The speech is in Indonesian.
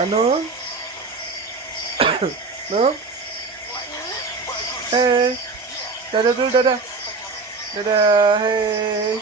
Ano? No? Hey, dadah dulu, dadah. Dadah, hey.